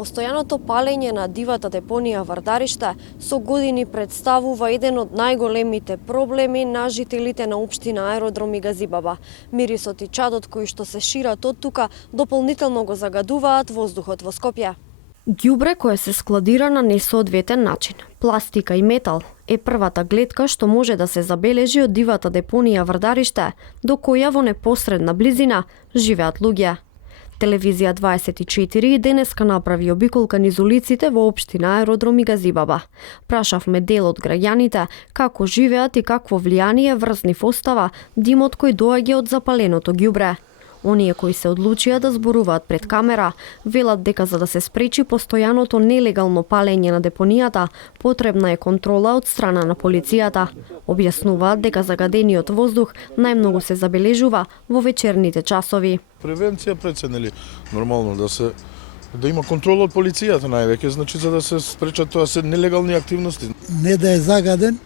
Постојаното палење на дивата депонија Вардариште со години представува еден од најголемите проблеми на жителите на општина Аеродром и Газибаба. Мирисот и чадот кои што се шират од тука дополнително го загадуваат воздухот во Скопје. Ѓубре кое се складира на несоодветен начин, пластика и метал, е првата гледка што може да се забележи од дивата депонија Вардариште, до која во непосредна близина живеат луѓе. Телевизија 24 денеска направи обиколка низ улиците во општина Аеродром и Газибаба. Прашавме дел од граѓаните како живеат и какво влијание врзнив остава димот кој доаѓа од запаленото ѓубре. Оние кои се одлучија да зборуваат пред камера, велат дека за да се спречи постојаното нелегално палење на депонијата, потребна е контрола од страна на полицијата. Објаснуваат дека загадениот воздух најмногу се забележува во вечерните часови. Превенција пред се, нормално да има контрола од полицијата највеќе, значи за да се спречат тоа се нелегални активности. Не да е загаден,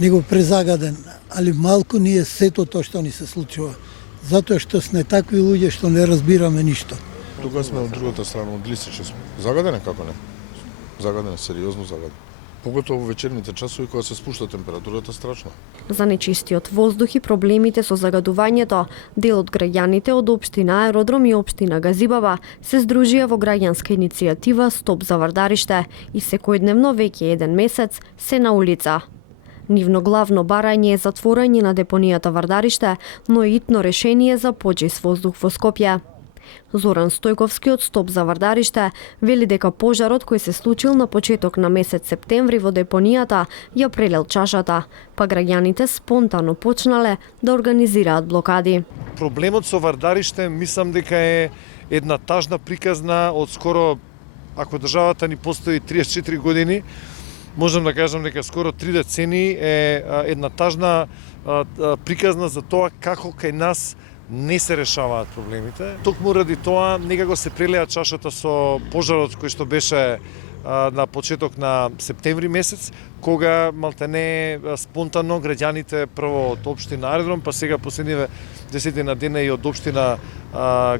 него презагаден, али малку ние сето тоа што ни се случува. Затоа што сме такви луѓе што не разбираме ништо. Тука сме од другата страна, од Лисиче сме. Загаден е како не? Загаден е, сериозно загаден. Поготово во вечерните часови кога се спушта температурата страшно. За нечистиот воздух и проблемите со загадувањето, дел од граѓаните од општина Аеродром и општина Газибаба се здружија во граѓанска иницијатива Стоп за Вардариште и секојдневно веќе еден месец се на улица. Нивно главно барање е затворање на депонијата Вардариште, но и итно решение за почист воздух во Скопје. Зоран Стојковски од Стоп за Вардариште вели дека пожарот кој се случил на почеток на месец септември во депонијата ја прелел чашата, па граѓаните спонтано почнале да организираат блокади. Проблемот со Вардариште мислам дека е една тажна приказна од скоро, ако државата ни постои 34 години, можам да кажам дека скоро 3 децени е една тажна приказна за тоа како кај нас не се решаваат проблемите. Токму ради тоа некако се прелеа чашата со пожарот кој што беше на почеток на септември месец, кога малтене спонтано граѓаните прво од општина Аеродром, па сега последниве 10 дена и од општина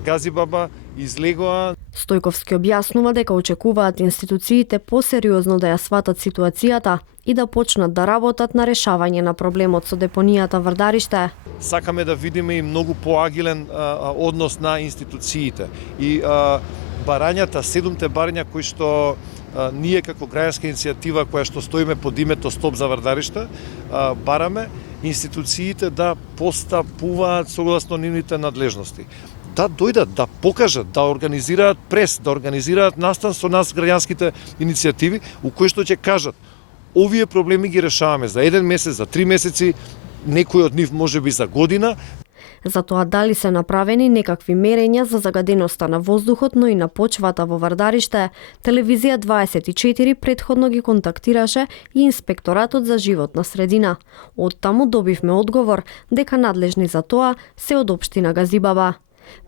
Газибаба излегоа. Стојковски објаснува дека очекуваат институциите посериозно да ја сватат ситуацијата и да почнат да работат на решавање на проблемот со депонијата Вардариште. Сакаме да видиме и многу поагилен однос на институциите и барањата, 7 барања кои што ние како граѓанска иницијатива која што стоиме под името Стоп за Вардариште, бараме институциите да постапуваат согласно нивните надлежности. Да дојдат, да покажат, да организираат прес, да организираат настан со нас граѓанските иницијативи, у кои што ќе кажат овие проблеми ги решаваме за 1 месец, за 3 месеци, некој од нив можеби за година. За тоа дали се направени некакви мерења за загаденоста на воздухот, но и на почвата во Вардариште, Телевизија 24 претходно ги контактираше и инспекторатот за животна средина. Од таму добивме одговор дека надлежни за тоа се од општина Газибаба.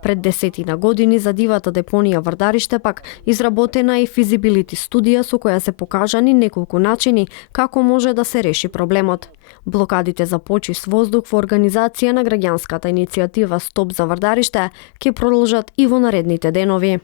Пред 10 години за дивата депонија Вардариште пак изработена е физибилити студија со која се покажани неколку начини како може да се реши проблемот. Блокадите за почист воздух во организација на граѓанската иницијатива Стоп за Вардариште ќе продолжат и во наредните денови.